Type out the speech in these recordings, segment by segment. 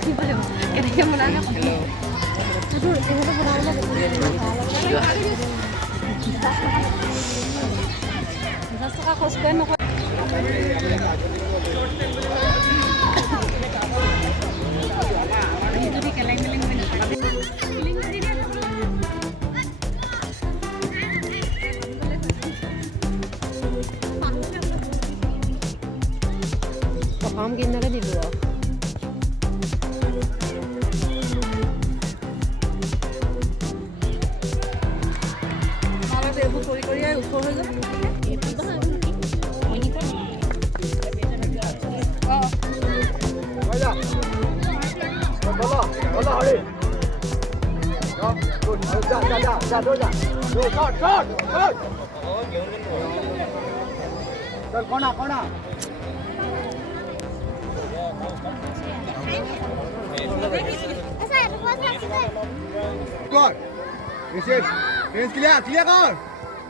কেনেকৈ বনালে পঞ্চাছ টকা খৰচ কৰি নকৰে যদি কেলেং মেলেং হৈ নাথাকে প্ৰথম কিনকে দিলোঁ আৰু এইবোৰ কৰি কৰি ওচৰ হৈ যাব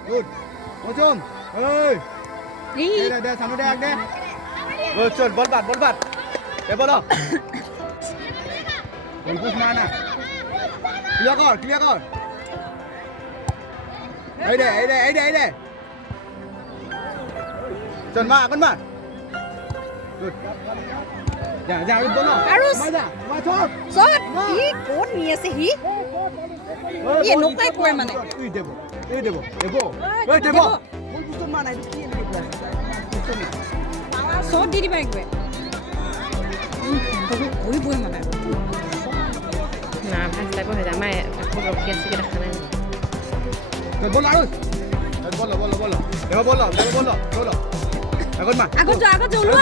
Good. Motion. Hey. Đây, sanu đây, đây. Good, chốt, ball bat. Đây ball up. Ball push mana? Clear call. Đây. Chọn mà, con mà. Good. Ja, ball up. Arus. Ma chốt. Chốt. Hi, কোন নিয়ে আছে হি? ये नोकाय कोय माने. দেবো সব দি দিবা একবারে বই বই মানে না ভাত টাইপ হয়ে যায় মায়ে খুব রক্ষি আছে কি দেখা নাই বল আরুস বল দেখো বল এখন মা আগত যা ওলো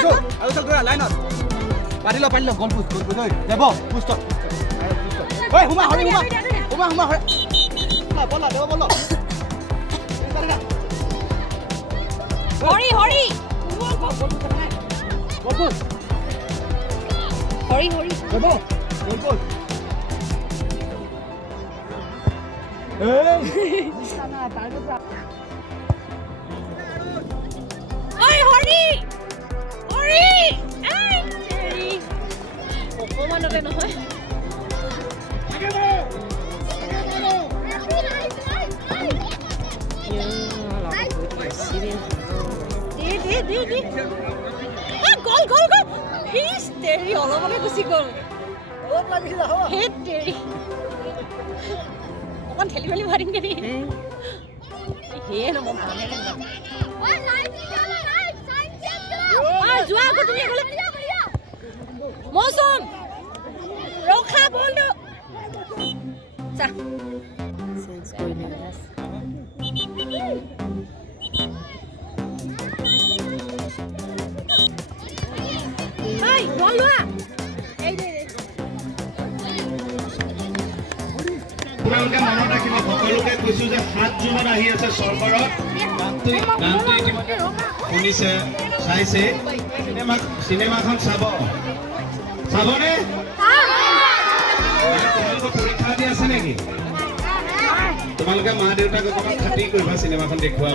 আৰু চল কৰা লাইনত পাৰি ল গল পুছ ঐ দেব পুছ ত ঐ হুমা হৰি বল হৰি দেব বল এই না টাইম হৰি এই অকমানতে নহয় গল হিস তেৰি অলপকে গুচি গল অলপ লাগিছিল হে তেৰি অকণ ঠেলি মেলি মাৰিম কে হে নম যোৱা আকৌ তুমি মৌচুম ৰখা বলটো চা চেঞ্জ কৰি Hey, ball loa. আপোনালোকে মনত ৰাখিব সকলোকে কৈছো যে 7 জুনত আহি আছে চৰকাৰত গানটো ইতিমধ্যে শুনিছে চাইছে চিনেমাখন চাবনে তোমালোকৰ পৰীক্ষা দি আছে নেকি তোমালোকে মা দেউতাক অকণমান খাতি কৰিবা চিনেমাখন দেখুওৱা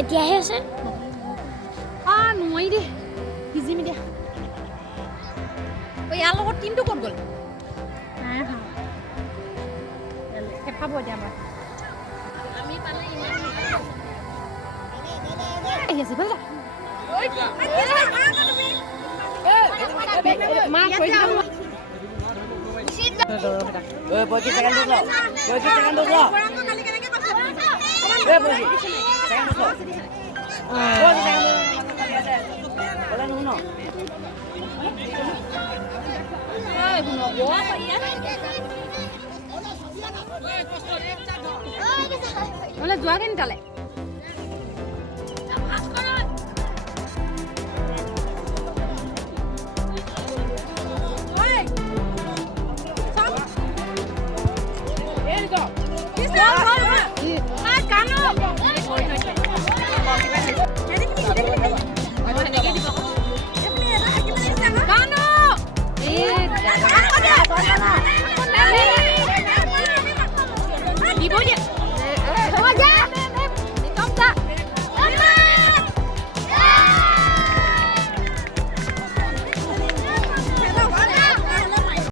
এতিয়াহে আছে নোৱাৰি দে সিজিমি দিয়া ইয়াৰ লগত টিমটো ক'ত গ'ল নাই হেফাব এতিয়া আমাৰ আমি পালে আহি আছে ভাল মা কৈ দিম বকি সেকেন্ড ল যোৱা কেনে তালে